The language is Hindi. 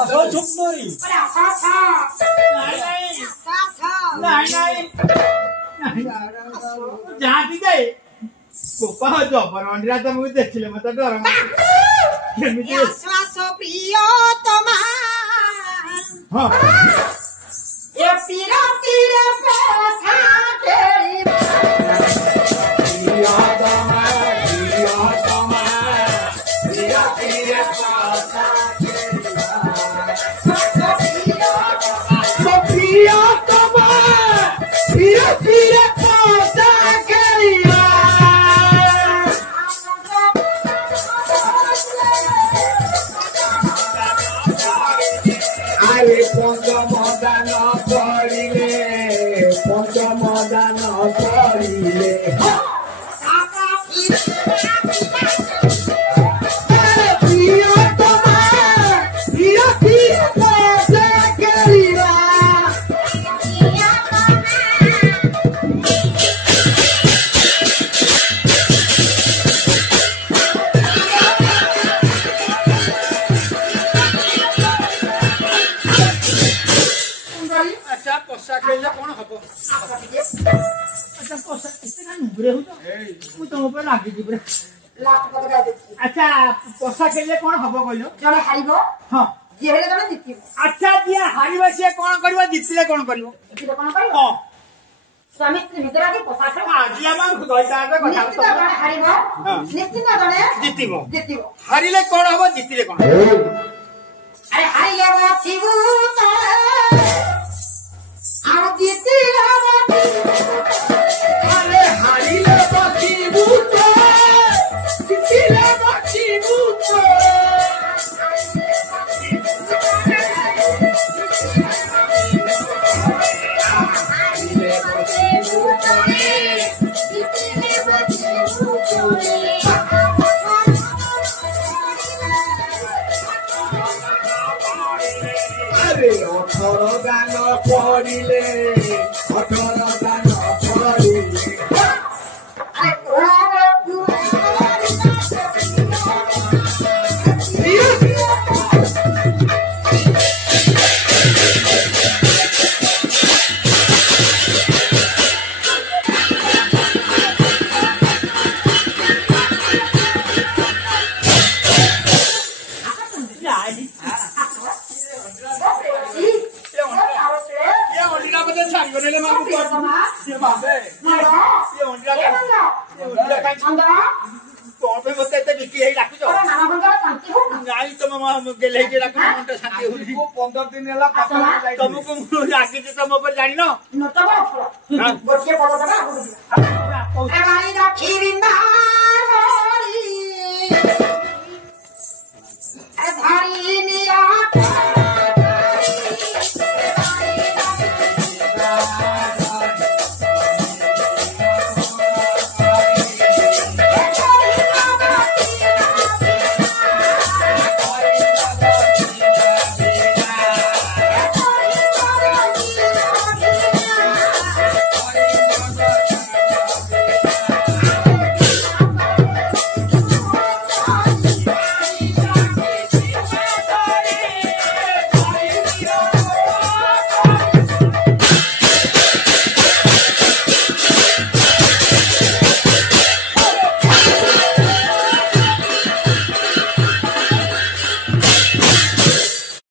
असो चुप नहीं अरे आसा सा नहीं आसा सा नहीं जहाँ थी गए कोपा जो पर अंडा तो मुझे देखिले मत डर केमिति आसा प्रिय तमा हां ये पीरा पीरा पैसा केली प्रिय तमा प्रिय पीरा पैसा পঞ্চমদান করিলে पोषा खेलले कौन हबो अच्छा पोषा इते ना नुबरे हो तो मु तुम ऊपर लागी जिबरे लाख पकड़ा दे अच्छा पोषा खेलले कौन हबो कहलो जने हारिबो हां जेहेले जने जितिबो अच्छा दिया हारिबो से कौन करबो जितले कौन करबो जितले कौन करबो हां स्वामी स्त्री भीतर आदि पोषा खेल हां दिया मान गइता रे कथा निश्चित जने हारिबो निश्चित जने जितिबो हारिले कौन हबो जितिले कौन अरे हारिले बसिबु तो आ जितिले अरे हारिले बसिबु तो जितिले बसिबु तो हारिले बसिबु तो जितिले बसिबु तो अरे 18 गान पढ़िले 18 गान पढ़िले जानी